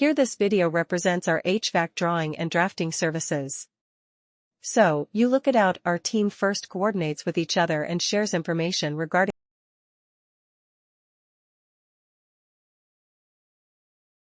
Here this video represents our HVAC drawing and drafting services. So, you look it out, our team first coordinates with each other and shares information regarding